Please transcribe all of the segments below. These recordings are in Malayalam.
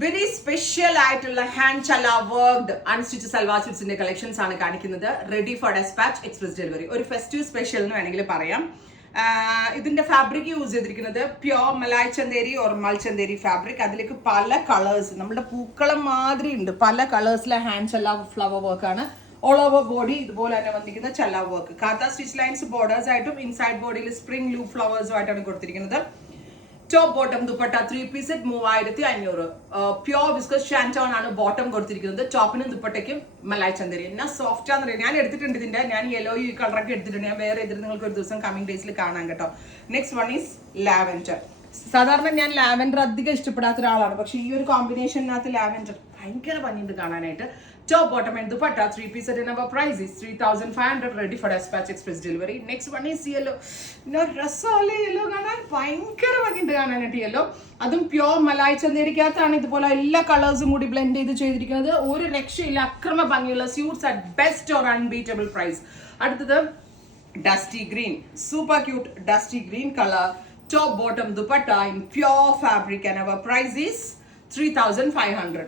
വെരി സ്പെഷ്യൽ ആയിട്ടുള്ള ഹാൻഡ് ചല വർക്ക്ഡ് അൺസ്റ്റിച്ച് സൽവാർ സ്യൂട്ട്സിന്റെ കളക്ഷൻസ് ആണ് കാണിക്കുന്നത്. Ready for dispatch, express delivery. ഒരു ഫെസ്റ്റീവ് സ്പെഷ്യൽ എന്ന് വേണമെങ്കിൽ പറയാം. ഇതിന്റെ ഫാബ്രിക് യൂസ് ചെയ്തിരിക്കുന്നത് പ്യോർ മലായ് ചന്തേരി ഓർ മൽ ചന്തേരി ഫാബ്രിക്. അതിലേക്ക് പല കളേഴ്സ്, നമ്മുടെ പൂക്കളം മാതിരി ഉണ്ട്, പല കളേഴ്സിലെ ഹാൻഡ് ചല ഫ്ലവർ വർക്ക് ആണ്. ഓൾ ഓവർ ബോഡി ഇതുപോലെ തന്നെ വന്നിരിക്കുന്ന ചല work. Kantha stitch lines borders ആയിട്ടും ഇൻസൈഡ് ബോഡിയിൽ സ്പ്രിംഗ് ലൂപ്പ് ഫ്ലവേഴ്സും ആയിട്ടാണ് കൊടുത്തിരിക്കുന്നത്. Top bottom dupatta 3 piece set 3500. Pure viscose shantoon ആണ് ബോട്ടം കൊടുത്തിരിക്കുന്നത്. ടോപ്പിനും ദുപ്പട്ടയ്ക്കും മലായ് ചന്തേരി. എന്നാ സോഫ്റ്റ് ആണെന്ന് അറിയാം. ഞാൻ എടുത്തിട്ടുണ്ട് ഇതിന്റെ, ഞാൻ യെല്ലോ ഈ കളറൊക്കെ എടുത്തിട്ടുണ്ട്. ഞാൻ വേറെ ഇതിൽ നിങ്ങൾക്ക് ഒരു ദിവസം കമ്മിങ് ഡേയ്സിൽ കാണാം കേട്ടോ. Next one is lavender. സാധാരണ ഞാൻ ലാവൻഡർ അധികം ഇഷ്ടപ്പെടാത്ത ഒരാളാണ്, പക്ഷെ ഈ ഒരു കോമ്പിനേഷനകത്ത് ലാവൻഡർ ഭയങ്കര ഭംഗിയുണ്ട് കാണാനായിട്ട്. Top bottom and dupatta 3 piece set in our price is 3500, ready for dispatch, express delivery. Next one is yellow. No rasale yellow കാണാൻ ഭയങ്കര ഭംഗിയുണ്ട് കാണാനായിട്ട് യെല്ലോ. അതും പ്യോർ മലായ് ചന്തേരിക്കകത്താണ് ഇതുപോലെ എല്ലാ കളേഴ്സും കൂടി ബ്ലെൻഡ് ചെയ്ത് ചെയ്തിരിക്കുന്നത്. ഒരു രക്ഷയില്ല, അക്രമ ഭംഗിയുള്ള suits at best or unbeatable price. അടുത്തത് dusty green, super cute dusty green colour. Top bottom dupatta in pure fabric and our price is 3500.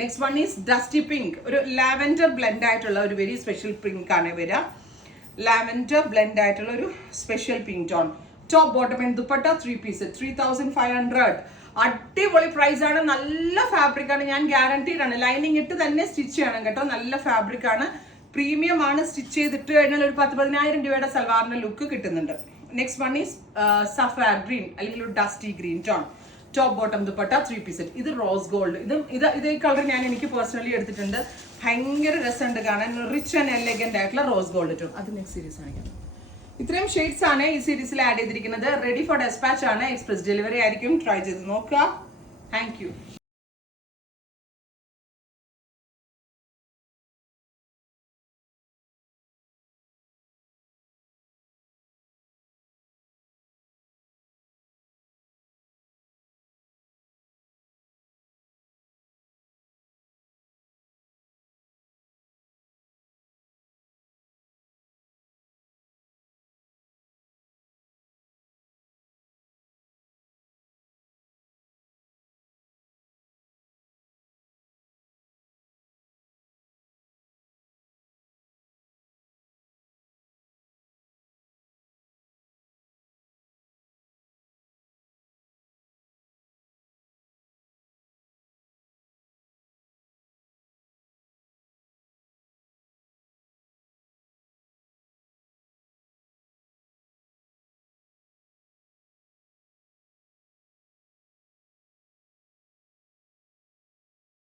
Next one is dusty pink. ഒരു ലാവൻഡർ ബ്ലെൻഡ് ആയിട്ടുള്ള ഒരു വെരി സ്പെഷ്യൽ പിങ്ക് ആണ് വരിക. ലാവൻഡർ ബ്ലെൻഡ് ആയിട്ടുള്ള ഒരു special pink tone. Top bottom and dupatta 3 piece 3500. അടിപൊളി പ്രൈസ് ആണ്. നല്ല ഫാബ്രിക് ആണ്, ഞാൻ ഗ്യാരണ്ടീഡ് ആണ്. ലൈനിങ് ഇട്ട് തന്നെ സ്റ്റിച്ച് ചെയ്യണം കേട്ടോ. നല്ല ഫാബ്രിക് ആണ്, പ്രീമിയം ആണ്. സ്റ്റിച്ച് ചെയ്തിട്ട് കഴിഞ്ഞാൽ ഒരു 10,000 രൂപയുടെ സൽവാറിന്റെ ലുക്ക് കിട്ടുന്നുണ്ട്. നെക്സ്റ്റ് വൺ ഈസ് സഫാർ ഗ്രീൻ അല്ലെങ്കിൽ ഒരു dusty green tone. Top bottom dupatta 3 piece set. ഇത് റോസ് ഗോൾഡ്. ഇതേ കളർ ഞാൻ എനിക്ക് പേഴ്സണലി എടുത്തിട്ടുണ്ട്. ഭയങ്കര രസമുണ്ട് കാണാൻ. റിച്ച് ആൻഡ് എലഗന്റ് ആയിട്ടുള്ള റോസ് ഗോൾഡ് ടോൺ. അത് നെക്സ്റ്റ് സീരീസ് ആണ്. ഇത്രയും ഷെയ്ഡ്സ് ആണ് ഈ സീരീസിൽ ആഡ് ചെയ്തിരിക്കുന്നത്. റെഡി ഫോർ ഡെസ്പാച്ച് ആണ്, എക്സ്പ്രസ് ഡെലിവറി ആയിരിക്കും. ട്രൈ ചെയ്ത് നോക്കുക. Thank U.